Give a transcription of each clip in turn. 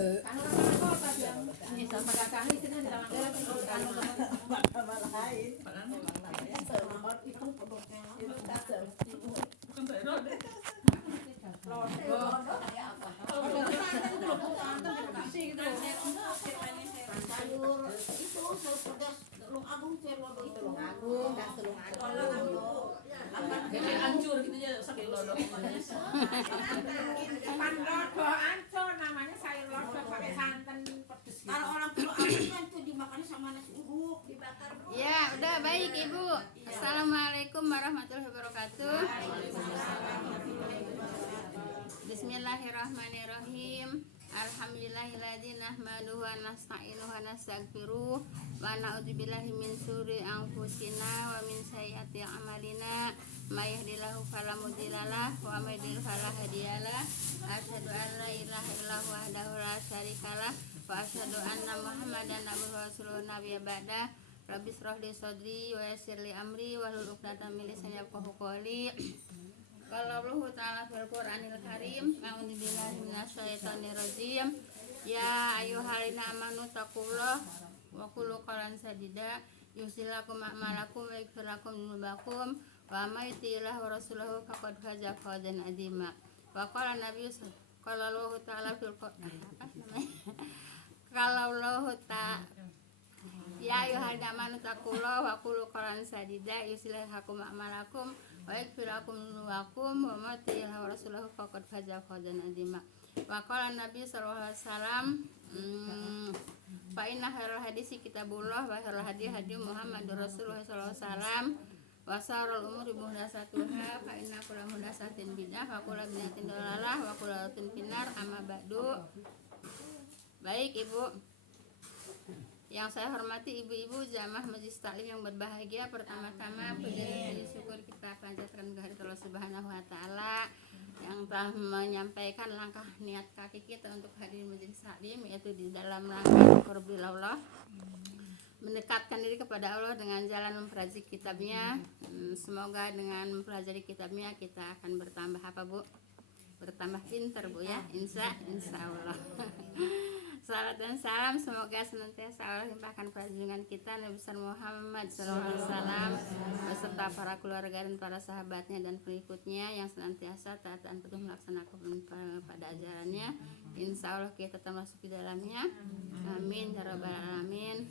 Ini sama kakak itu kan dalam hancur gitu ya sakit lodo. Panlodo ancur namanya sayur lodo pakai santan pedes. Kalau orang pulau Abang kan tuh dimakannya sama nasi uduk, dibakar. Ya, udah baik Ibu. Assalamualaikum warahmatullahi wabarakatuh. Bismillahirrahmanirrahim. Alhamdulillahilladzi nahmaduhu wa nasta'inuhu wa nastaghfiruh wa na'udzubillahi min syururi anfusina wa min sayyiati a'malina may yahdihillahu fala mudhillalah wa may yudhlil fala hadiyalah. Asyhadu an la ilaha illallah wahdahu la syarikalah wa asyhadu anna Muhammadan abduhu wa rasuluhu nabiyya ba'da. Rabbi shrah li sadri wa yassir li amri wahlul 'uqdatam min lisani yafqahu qawli. Qala Allah ta'ala fil Qur'anil Karim, a'udzu billahi minasyaitonir rajim. Ya ayyuhallazina amanu taqullaha wa qulu qawlan sadida yusilakum a'malakum wa yaghfir lakum dzunubakum wa may yuti'illah wa rasulahu faqad faza fawzan 'azima. Wa qala nabiyyu qala Allah ta'ala fil Qur'an qala Allah ta'ala ya ayyuhallazina amanu taqullaha wa qulu qawlan sadida yusilakum a'malakum wa yaghfir lakum dzunubakum wa may yuti'illah wa rasulahu faqad faza fawzan 'azima. Wa qala Nabi sallallahu alaihi wasallam fa inna khairal hadisi kitabullah wa khairal hadi Muhammadur Rasulullah sallallahu alaihi wasallam wa syarrul umuri muhdatsatuha fa inna kulla muhdatsatin bid'ah wa kulla bid'atin dhalalah wa kulla dhalatin finnar amma ba'du. Baik Ibu yang saya hormati, ibu-ibu jamaah Majelis Taklim yang berbahagia, pertama-tama puji dan syukur kita panjatkan kehadirat Allah Subhanahu wa taala yang telah menyampaikan langkah niat kaki kita untuk hadir Majelis Taklim, yaitu di dalam rangka qurbillah, mendekatkan diri kepada Allah dengan jalan mempelajari kitabnya. Semoga dengan mempelajari kitabnya kita akan bertambah apa Bu? Bertambah pinter Bu ya, insya Allah. Salam dan salam semoga senantiasa Allah limpahkan pada junjungan kita Nabi besar Muhammad SAW beserta para keluarga dan para sahabatnya dan pengikutnya yang senantiasa taat dan patuh melaksanakan pada ajarannya. Insya Allah kita termasuk di dalamnya. Amin ya rabbal alamin.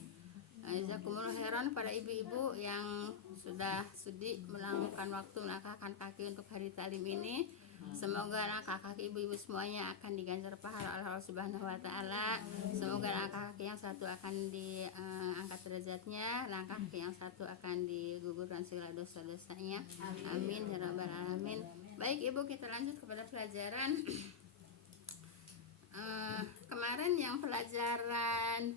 Jazakumullah khairan para ibu-ibu yang sudah sudi meluangkan waktu melangkahkan kaki untuk hari taklim ini. Semoga langkah kaki ibu-ibu semuanya akan diganjar pahala Allah Subhanahu wa taala. Semoga langkah kaki yang satu akan diangkat derajatnya, langkah kaki yang satu akan digugurkan segala dosa-dosanya. Amin ya rabbal alamin. Baik Ibu, kita lanjut kepada pelajaran. Kemarin yang pelajaran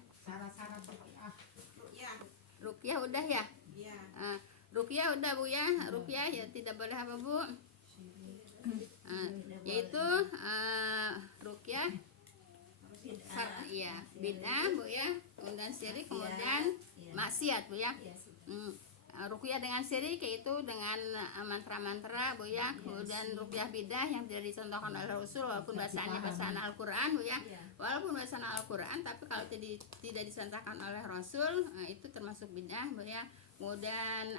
ruqyah udah ya? Ruqyah udah Bu ya. Ruqyah ya tidak boleh apa Bu? Yaitu ruqyah ya bid'ah Bu ya, kemudian syirik, kemudian maksiat Bu ya. Ruqyah dengan syirik yaitu dengan mantra-mantra Bu ya, kemudian ruqyah bid'ah yang tidak dicontohkan oleh Rasul walaupun bacaannya bacaan Al-Qur'an Bu ya. Walaupun bacaan Al-Qur'an tapi kalau tidak dicontohkan oleh Rasul itu termasuk bid'ah Bu ya. Kemudian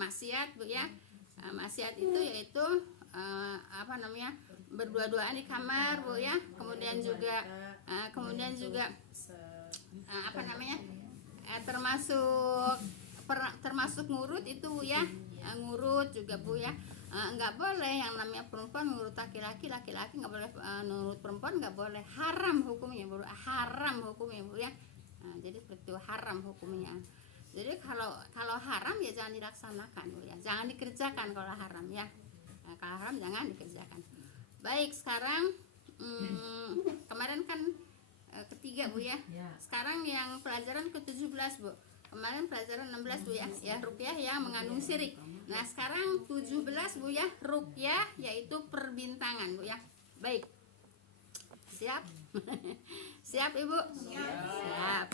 maksiat Bu ya. Maksiat itu yaitu berdua-duaan di kamar Bu ya. Kemudian juga termasuk ngurut itu Bu ya. Ngurut juga Bu ya. Nggak boleh yang namanya perempuan ngurut laki-laki, laki-laki nggak boleh ngurut perempuan, nggak boleh, haram hukumnya Bu, haram hukumnya Bu ya. Jadi seperti itu, haram hukumnya. Jadi kalau haram ya jangan dilaksanakan Bu ya, jangan dikerjakan kalau haram ya. Kalau haram jangan dikerjakan. Baik, sekarang kemarin kan ketiga Bu ya. Sekarang yang pelajaran ke-17 Bu. Kemarin pelajaran 16 Bu ya, ruqyah yang mengandung syirik. Nah, sekarang 17 Bu ya, ruqyah yaitu perbintangan Bu ya. Baik. Siap? Siap Ibu? Siap.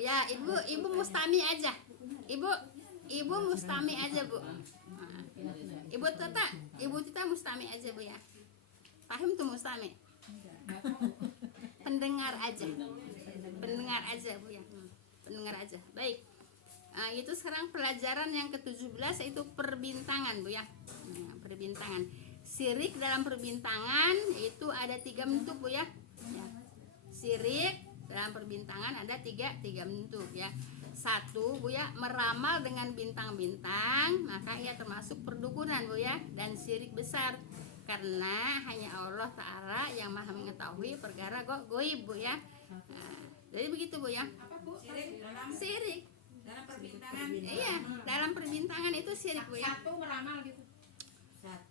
Ya, Ibu mustami aja. ibu mustami aja bu. Ibu Tita mustami aja bu ya. Paham tuh mustami? Pendengar aja bu ya. Pendengar aja. Baik. Itu sekarang pelajaran yang ke-17 yaitu perbintangan bu ya. Perbintangan. Syirik dalam perbintangan itu ada 3 bentuk bu ya. Syirik dalam perbintangan ada tiga bentuk ya. 1 bu ya, meramal dengan bintang-bintang, maka ia termasuk perdukunan bu ya, dan syirik besar karena hanya Allah Ta'ala yang maha mengetahui perkara goib bu ya. Jadi begitu bu ya. Apa Bu? Syirik Dalam perbintangan. iya, dalam perbintangan itu syirik bu ya. 1 meramal gitu.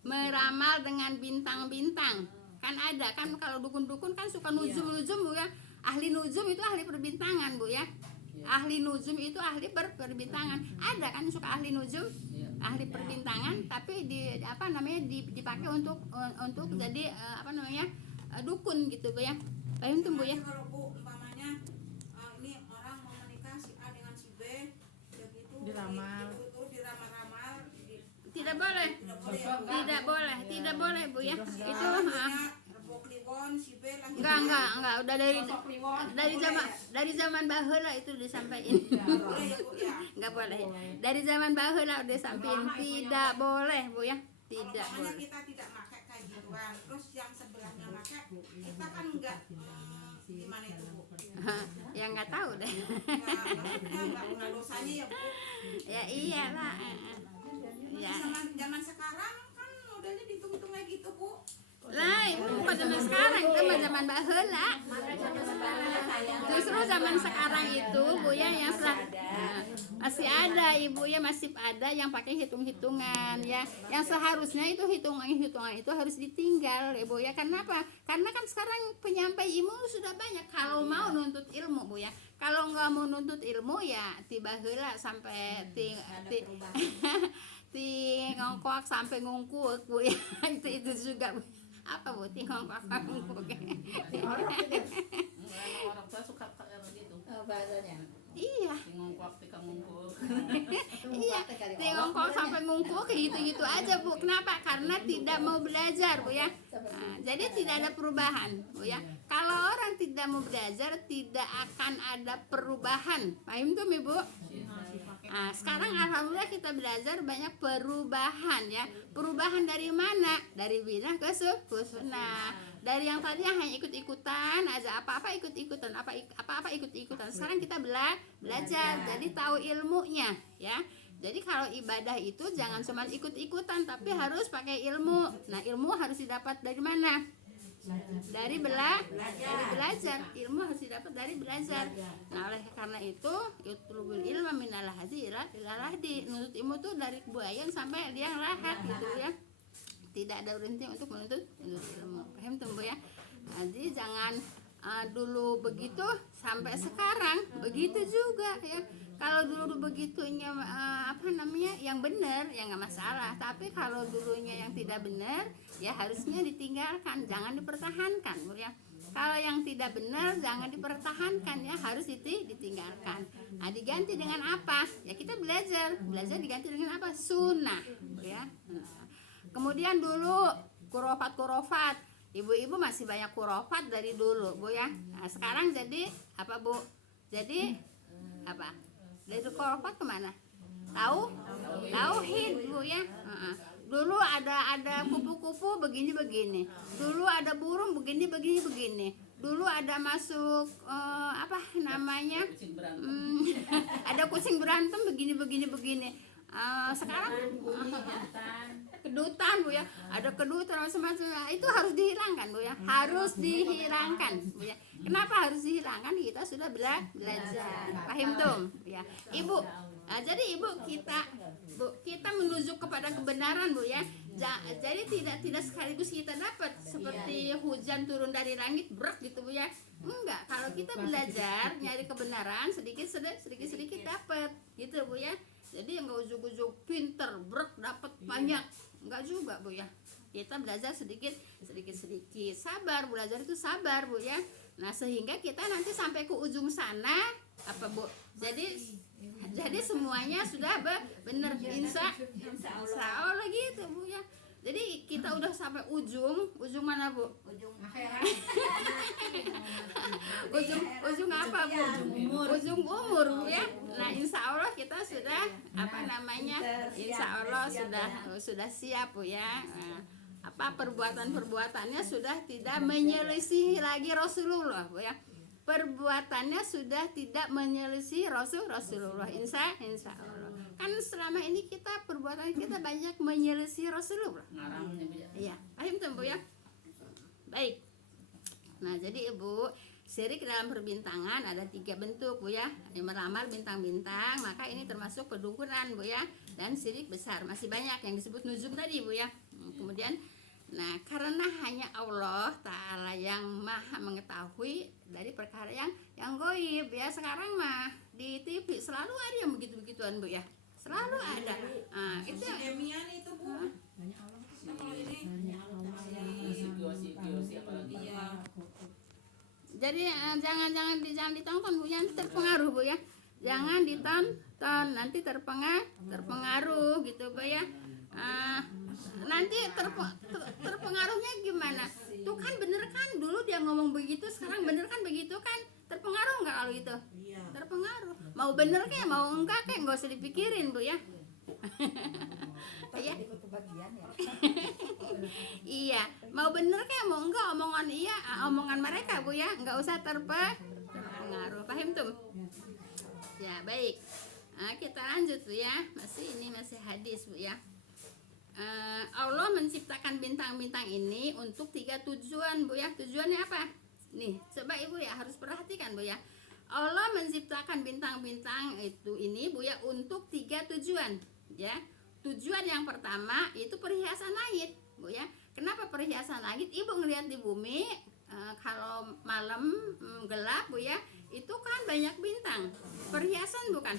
Meramal dengan bintang-bintang, kan ada kan kalau dukun-dukun kan suka nujum bu ya. Ahli nujum itu ahli perbintangan bu ya. Ahli nujum itu ahli perbintangan. Ada kan suka ahli nujum, ahli perbintangan, tapi dipakai untuk jadi dukun gitu bu ya. Paham tuh bu ya. Kalau Bu umpamanya ini orang mau menikah si A dengan si B, begitu Diramal. Terus diramal-ramal. Tidak boleh tidak boleh bu ya. Itu Rebok liwon si B lagi. enggak udah Sosok kliwon. dari zaman baheula itu disampaikan. Boleh ya Bu ya. Enggak boleh. Dari zaman baheula udah sampein tidak boleh bu ya. Tidak Kalau boleh. kita tidak pakai kayak gituan, terus yang sebelahnya pakai, kita kan enggak gimana itu Bu? Ya nggak tahu deh. Maksudnya enggak kena dosanya ya Bu. Ya iyalah. Ya. Zaman sekarang kan modelnya dihitung-hitung kayak gitu Bu. Lah itu bukan zaman sekarang, itu mah zaman baheula. Justru zaman sekarang itu bu ya yang masih ada ibu ya, masih ada yang pakai hitung-hitungan ya. Yang seharusnya itu hitungan itu harus ditinggal ibu ya. Kenapa? Karena kan sekarang penyampai ilmu sudah banyak. Kalau mau nuntut ilmu bu ya. Kalau nggak mau nuntut ilmu ya tiba heula sampai ti ngongkok sampai ngungkuk bu ya. Itu juga bu. Apa bu ngongkok ngungkuk. Orang tua suka gitu. Bahasanya. Iya. Ngongkok, ngungkuk. Iya, ngongkok sampai ngungkuk gitu-gitu aja bu. Kenapa? Karena tidak mau belajar bu ya. Jadi tidak ada perubahan bu ya. Kalau orang tidak mau belajar tidak akan ada perubahan. Paham tuh ibu? Sekarang alhamdulillah kita belajar banyak perubahan ya. Perubahan dari mana? Dari bidah ke sunnah. Dari yang tadinya hanya ikut-ikutan aja, apa-apa ikut-ikutan, apa-apa ikut-ikutan. Sekarang kita belajar, jadi tahu ilmunya ya. Jadi kalau ibadah itu jangan cuma ikut-ikutan, tapi harus pakai ilmu. Nah, ilmu harus didapat dari mana? Dari belajar. Ilmu harus didapat dari belajar. Nah, oleh karena itu utlubul ilma minal hadi ila lahdi. Menuntut ilmu tuh dari buayan sampai liang lahat gitu ya. Tidak ada berhenti untuk menuntut ilmu. Paham tuh bu ya? Jadi jangan dulu begitu sampai sekarang begitu juga ya. Kalau dulu begitunya yang benar ya nggak masalah. Tapi kalau dulunya yang tidak benar ya harusnya ditinggalkan, jangan dipertahankan bu ya. Kalau yang tidak benar jangan dipertahankan ya, harus ditinggalkan. Nah, diganti dengan apa? Ya kita belajar diganti dengan apa? Sunnah bu ya. Kemudian dulu kurofat, ibu-ibu masih banyak kurofat dari dulu bu ya. Nah, sekarang jadi apa bu? Jadi apa? Dari kurofat kemana? Tauhid bu ya. Dulu ada kupu-kupu begini. Dulu ada burung begini. Dulu ada masuk ada kucing berantem begini. Sekarang kedutan bu ya, ada kedutan macam-macam, itu harus dihilangkan bu ya, harus dihilangkan bu ya. Kenapa harus dihilangkan? Kita sudah belajar, paham tuh ya ibu. Jadi ibu kita menuju kepada kebenaran bu ya. Jadi tidak sekaligus kita dapat seperti hujan turun dari langit brek gitu bu ya. Enggak, kalau kita belajar nyari kebenaran sedikit dapat gitu bu ya. Jadi enggak ujuk-ujuk pinter brek dapat banyak, enggak juga bu ya. Kita belajar sedikit, sabar, belajar itu sabar bu ya. Nah, sehingga kita nanti sampai ke ujung sana apa bu? Jadi Jadi semuanya sudah benar, insya Allah gitu Bu ya. Jadi kita udah sampai ujung mana Bu? Ujung apa Bu? Ujung umur Bu ya. Nah insya Allah kita sudah insya Allah sudah siap Bu ya. Nah, perbuatannya sudah tidak menyelisihi lagi Rasulullah Bu ya. Perbuatannya sudah tidak menyelisih Rasulullah, insya Allah. Kan selama ini perbuatan kita banyak menyelisih Rasulullah. Ngarangnya Bu ya. Iya, paham tuh Bu ya. Baik. Nah jadi Ibu, syirik dalam perbintangan ada 3 bentuk Bu ya. Yang meramal bintang-bintang, maka ini termasuk pedukunan Bu ya. Dan syirik besar, masih banyak yang disebut nuzum tadi Bu ya. Kemudian nah karena hanya Allah Ta'ala yang maha mengetahui dari perkara yang goib ya. Sekarang mah di TV selalu ada yang begitu-begituan Bu ya, selalu ada. Nah, itu Demian itu Bu. Kita kalau ini Yosi apalagi. iya. jadi jangan ditonton Bu ya, nanti terpengaruh Bu ya. Jangan ditonton, nanti terpengaruh gitu Bu ya. Nanti terpengaruhnya gimana? Tuh kan bener kan dulu dia ngomong begitu, sekarang bener kan begitu kan? Terpengaruh nggak kalau itu? Iya. Terpengaruh. Mau bener kayak mau enggak kayak nggak usah dipikirin Bu ya. Iya. Iya, mau bener kayak mau enggak omongan mereka Bu ya, nggak usah terpengaruh. Paham tuh? Ya baik. Nah, kita lanjut Bu ya. Masih hadis Bu ya. Allah menciptakan bintang-bintang ini untuk 3 tujuan Bu ya. Tujuannya apa? Nih, coba Ibu ya harus perhatikan Bu ya. Allah menciptakan bintang-bintang ini Bu ya untuk 3 tujuan ya. Tujuan yang pertama itu perhiasan langit Bu ya. Kenapa perhiasan langit? Ibu ngelihat di bumi kalau malam gelap Bu ya, itu kan banyak bintang. Perhiasan bukan?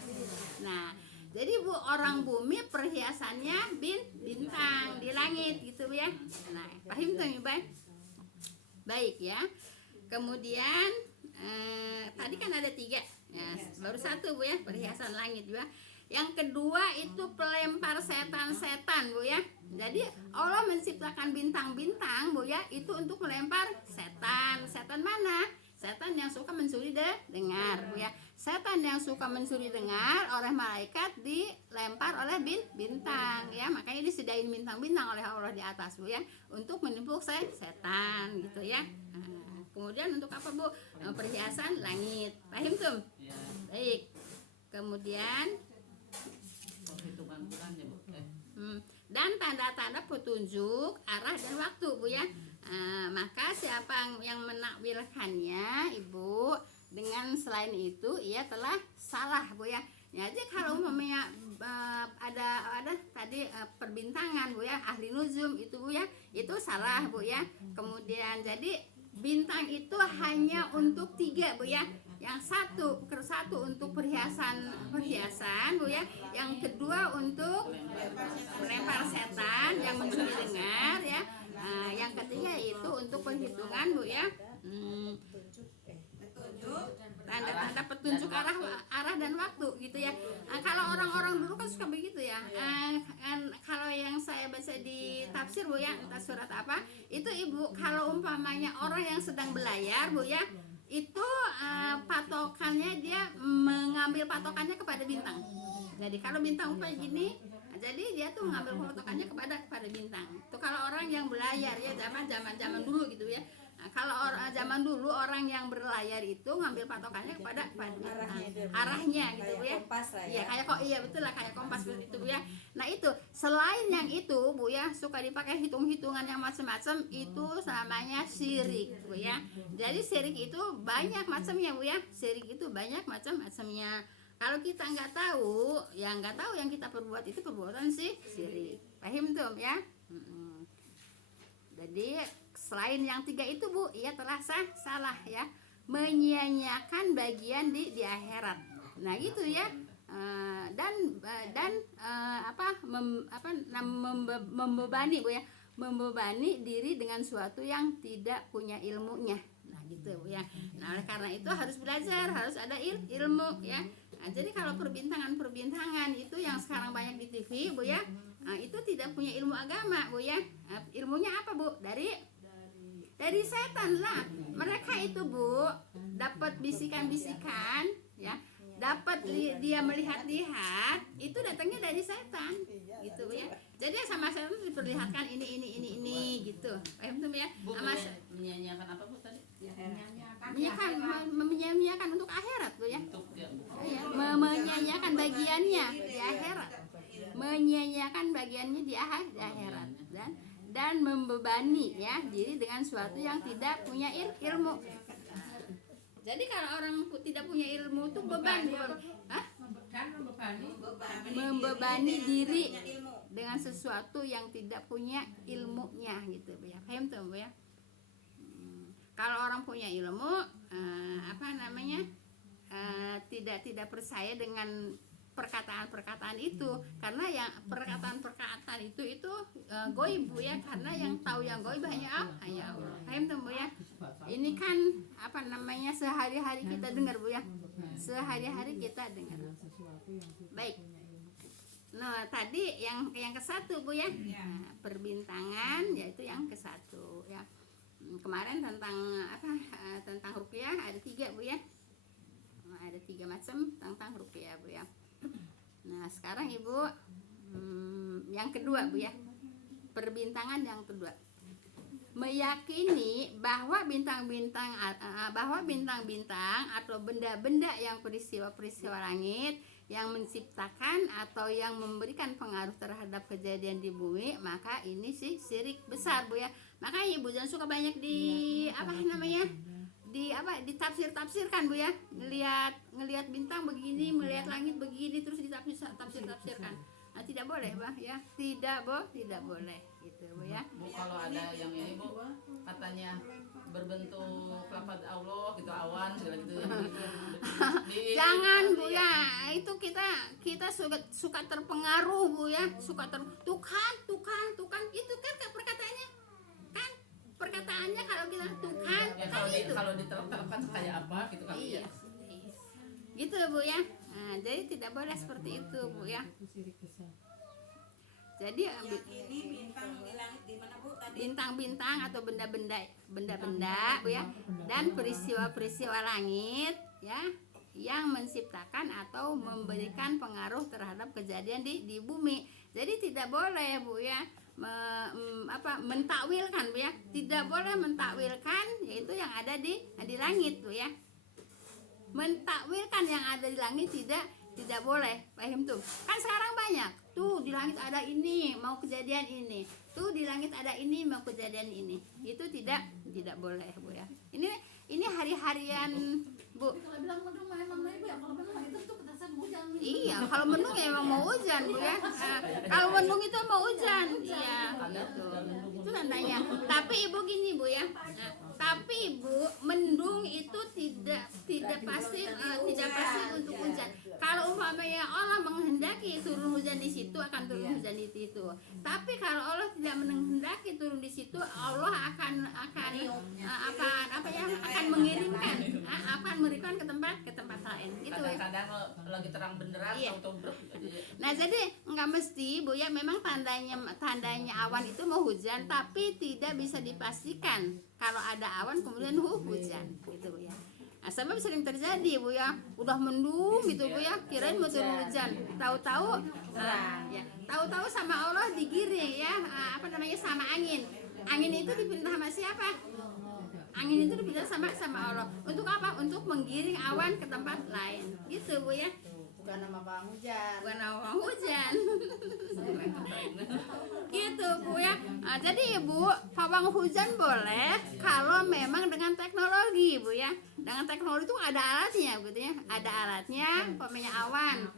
Nah, jadi Bu, orang bumi perhiasannya bintang di langit gitu Bu ya. Nah, paham tuh Ibu? Baik ya. Kemudian tadi kan ada 3 ya, baru 1 Bu ya, perhiasan langit Bu ya. Yang kedua itu pelempar setan-setan Bu ya. Jadi Allah menciptakan bintang-bintang Bu ya, itu untuk melempar setan. Setan mana? Setan yang suka mencuri dengar Bu ya. Setan yang suka mencuri dengar oleh malaikat dilempar oleh bintang ya. Makanya disediain bintang-bintang oleh Allah di atas Bu ya, untuk menipu setan gitu ya. Nah, kemudian untuk apa Bu? Perhiasan langit. Paham tuh? Ya. Baik. Kemudian Perhitungan bulannya Bu. dan tanda-tanda petunjuk arah dan waktu Bu ya. Maka siapa yang menakwilkannya Ibu dengan selain itu ia telah salah Bu ya. Jadi kalau umpamanya ada tadi perbintangan Bu ya, ahli nuzum itu Bu ya, itu salah Bu ya. Kemudian jadi bintang itu hanya untuk 3 Bu ya. Yang satu untuk perhiasan Bu ya. Yang kedua untuk melempar setan yang mencuri dengar ya. Yang ketiga itu untuk perhitungan Bu ya. Tanda-tanda petunjuk arah dan waktu gitu ya. Kalau orang-orang dulu kan suka begitu ya. Kalau yang saya baca di tafsir Bu ya, entah surat apa, itu Ibu, kalau umpamanya orang yang sedang belayar Bu ya, itu patokannya dia mengambil patokannya kepada bintang. Jadi kalau bintang umpamanya gini, jadi dia tuh mengambil patokannya kepada bintang. Itu kalau orang yang belayar ya, zaman dulu gitu ya. Nah, kalau zaman dulu orang yang berlayar itu ngambil patokannya kepada arahnya gitu Bu ya. Iya kayak iya betul lah, kayak kompas begitu Bu ya. Nah itu selain yang itu Bu ya, suka dipakai hitung-hitungan yang macam-macam, itu namanya syirik Bu ya. Jadi syirik itu banyak macamnya Bu ya. Syirik itu banyak macam-macamnya. Kalau kita nggak tahu yang kita perbuat itu perbuatan syirik. Paham tuh ya? Jadi selain yang 3 itu Bu, ia telah salah ya, menyia-nyiakan bagian di akhirat. Nah gitu ya. Membebani Bu ya, membebani diri dengan suatu yang tidak punya ilmunya. Nah gitu Bu ya. Nah oleh karena itu harus belajar, harus ada ilmu ya. Nah, jadi kalau perbintangan itu yang sekarang banyak di TV, Bu ya, itu tidak punya ilmu agama, Bu ya. Ilmunya apa, Bu? Dari setan lah. Mereka itu, Bu, dapat bisikan-bisikan, ya, dapat dia melihat-lihat, itu datangnya dari setan, gitu ya. Jadi sama setan diperlihatkan ini gitu. Paham tuh ya? Bu, Sama menyanyiakan apa Bu tadi? menyanyiakan untuk akhirat, Bu ya. Untuk ya Bu. Iya, menyanyiakan bagiannya di akhirat. Menyanyiakan bagiannya di akhirat dan membebani ya diri dengan suatu yang tidak punya ilmu. Jadi kalau orang tidak punya ilmu itu beban, hah? Membebani diri dengan sesuatu yang tidak punya ilmunya gitu, Bu ya. Paham tuh, Bu ya? Kalau orang punya ilmu, tidak percaya dengan perkataan-perkataan itu, karena yang perkataan itu goib, Bu ya, karena yang tahu yang goib hanya Allah. Paham tuh, Bu ya? Ini kan sehari-hari kita dengar, Bu ya. Sehari-hari kita dengar. Baik. Nah, tadi yang ke-1, Bu ya. Nah, perbintangan yaitu yang ke-1 ya. Kemarin tentang ruqyah ada 3, Bu ya. Ada 3 macam tentang ruqyah, Bu ya. Nah, sekarang Ibu yang kedua, Bu ya. Perbintangan yang kedua. Meyakini bahwa bintang-bintang atau benda-benda yang peristiwa-peristiwa langit yang menciptakan atau yang memberikan pengaruh terhadap kejadian di bumi, maka ini sih syirik besar, Bu ya. Makanya Ibu jangan suka banyak ditafsirkan, Bu ya. Ngelihat bintang begini, melihat langit begini, terus ditafsirkan. Nah, tidak boleh, Bah ya. Tidak boleh gitu, Bu ya. Bu, kalau ada yang ini Bu, katanya berbentuk lafaz Allah gitu, awan segala gitu. Jangan, Bu ya. Itu kita suka terpengaruh, Bu ya. Tuhan itu kan perkataannya. Kan perkataannya kalau kita Tuhan, Ya, kan itu. kalau diterapkan kayak apa gitu kan Iya. ya. Gitu, Bu ya. Nah, jadi tidak boleh seperti itu, Bu ya. Jadi Yakini bintang di langit di mana Bu tadi? bintang-bintang atau benda-benda, Bu ya, dan peristiwa-peristiwa langit ya yang menciptakan atau memberikan pengaruh terhadap kejadian di bumi. Jadi tidak boleh, Bu ya, mentakwilkan, Bu ya. Tidak boleh mentakwilkan yaitu yang ada di langit, Bu ya. Mentakwilkan yang ada di langit tidak boleh. Paham tuh? Kan sekarang banyak. Tuh di langit ada ini, mau kejadian ini. Tuh di langit ada ini, mau kejadian ini. Itu tidak boleh, Bu ya. Ini hari-harian, Bu. Kalau bilang mendung memang Ibu ya, kalau mendung itu tuh kita hujan. Iya, kalau mendung ya emang mau hujan, Bu ya. Nah, kalau mendung itu mau hujan. Iya, gitu. Itu tandanya. Tapi Ibu gini, Bu ya. Nah, tapi Ibu, mendung itu tidak pasti untuk hujan. Kalau umpamanya Allah menghendaki turun hujan di situ, akan turun hujan di situ. Tapi kalau Allah tidak menghendaki turun di situ, Allah akan mengirimkan ke tempat lain. Gitu ya. Kadang-kadang lagi terang benderang Iya. atau Nah, jadi nggak mesti, Bu ya, memang tandanya awan itu mau hujan, tapi tidak bisa dipastikan kalau ada awan kemudian hujan, gitu, Bu ya. Nah, sebab sering terjadi, Bu ya, udah mendung gitu, Bu ya, kirain mau turun hujan, tahu-tahu tahu-tahu sama Allah digiring ya, sama angin. Angin itu diperintah sama siapa? Angin itu diperintah sama Allah. Untuk apa? Untuk menggiring awan ke tempat lain, gitu, Bu ya. Bukan nama Bang Hujan. Gitu, Bu ya. Nah, jadi Ibu, pawang hujan boleh kalau memang dengan teknologi, Bu ya. Dengan teknologi itu ada alatnya, gitu ya. Ada alatnya, umpamanya awan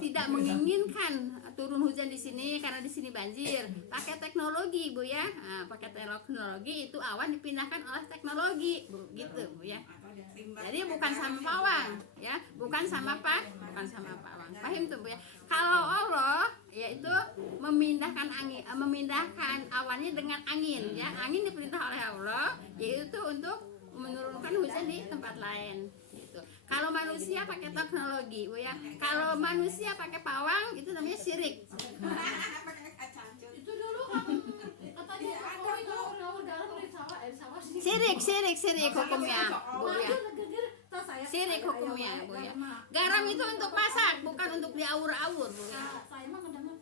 tidak menginginkan turun hujan di sini karena di sini banjir. Pakai teknologi, Bu ya. Nah, pakai teknologi itu awan dipindahkan oleh teknologi, Bu, gitu, Bu ya. Jadi bukan sama pawang, ya, bukan sama pawang. Paham tuh, Bu ya? Kalau Allah yaitu memindahkan awannya dengan angin, ya. Angin diperintah oleh Allah yaitu untuk menurunkan hujan di tempat lain, gitu. Kalau manusia pakai teknologi, Bu ya. Kalau manusia pakai pawang itu namanya syirik. Pakai kacang. Itu dulu kan katanya oh itu rawur garam di sawah sih. Syirik hukumnya, Bu ya. Syirik hukumnya, Bu ya. Garam itu untuk masak, bukan untuk diaur-aur, Bu ya. Saya mah kadang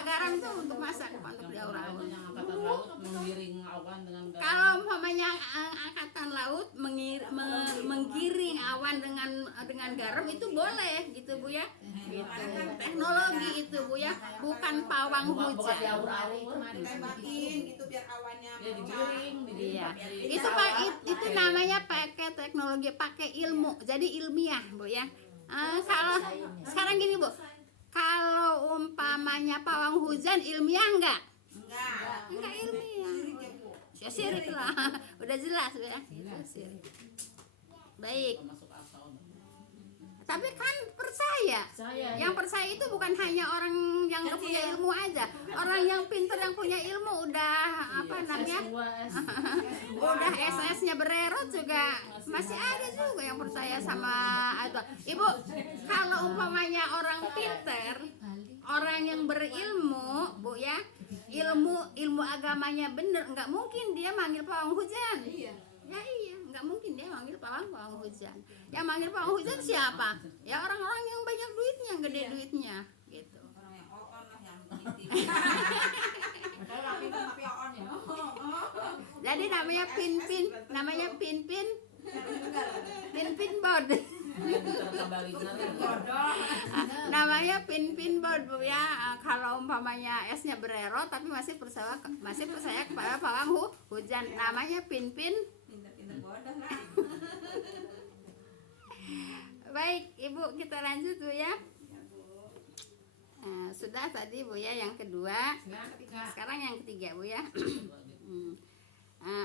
Garam itu untuk masak, bukan untuk diaur-aur. Yang angkatan laut menggiring awan dengan garam. Kalau umpamanya angkatan laut menggiring awan dengan garam itu boleh gitu, Bu ya. Gitu. Teknologi itu, Bu ya, bukan pawang Bukan hujan. diaur-aur. Tembakin gitu biar awannya Ya digiring, Iya. digiring. Itu namanya pakai teknologi, pakai ilmu. Jadi ilmiah, Bu ya. Kalau sekarang gini, Bu. Kalau umpamanya pawang hujan ilmiah enggak? Enggak ilmiah. Ya syirik lah. Udah jelas, Bu ya. Itu syirik. Baik. Masuk akal. Tapi kan percaya. Yang percaya itu bukan hanya orang yang nggak punya ilmu aja. Orang yang pintar yang punya ilmu udah apa namanya? Udah SS-nya berero juga masih ada juga yang percaya sama itu. Ibu, kalau umpamanya orang pintar, orang yang berilmu, Bu ya, ilmu agamanya bener, nggak mungkin dia manggil pawang hujan. Ya iya, nggak mungkin dia manggil pawang hujan. Yang manggil pawang hujan siapa? Ya orang-orang yang banyak duitnya, yang gede duitnya, gitu. Orang yang on lah yang Tapi on ya. Jadi namanya pin board. Namanya pin board, Bu ya. Kalau umpamanya S-nya berero tapi masih percaya kepada pawang hujan. Namanya pin. pinter-pinter bodoh lah. Baik, Ibu, kita lanjut, Bu ya. Nah, sudah tadi, Bu ya, yang kedua. Sekarang yang ketiga, Bu ya.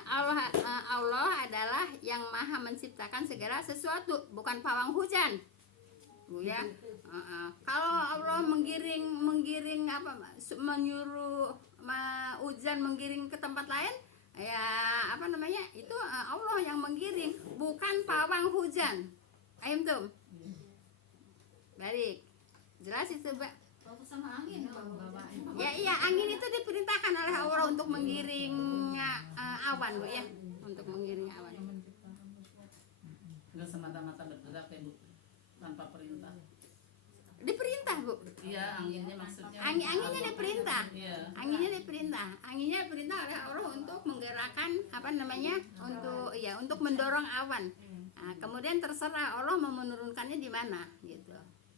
Allah adalah yang maha menciptakan segala sesuatu, bukan pawang hujan, Bu ya. Kalau Allah menggiring apa, menyuruh hujan menggiring ke tempat lain, ya apa namanya, itu Allah yang menggiring, bukan pawang hujan. Ayam tuh. Balik. Jelas itu, Mbak? sama angin Ya iya, angin itu diperintahkan oleh Allah untuk menggiring awan, Bu ya. Untuk menggiring awan. Enggak semata-mata bergerak ya, Bu. Tanpa perintah. Diperintah, Bu. Iya, anginnya maksudnya. Anginnya diperintah. Iya. Anginnya diperintah oleh Allah untuk menggerakkan apa namanya? Untuk mendorong awan. Nah, kemudian terserah Allah mau menurunkannya di mana gitu.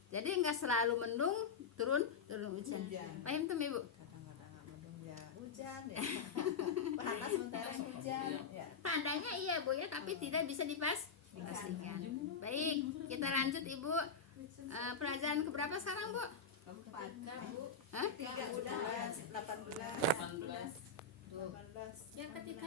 Jadi enggak selalu mendung turun hujan. Paham tuh, Ibu? Kadang-kadang nggak mendung ya hujan ya. Panas sementara hujan ya. Tandanya iya, Bu ya, tapi tidak bisa dipastikan. Baik, kita lanjut, Ibu. Pelajaran keberapa sekarang, Bu? Keempat, Bu. Hah? 3 udah 18. 18. 18. yang ketika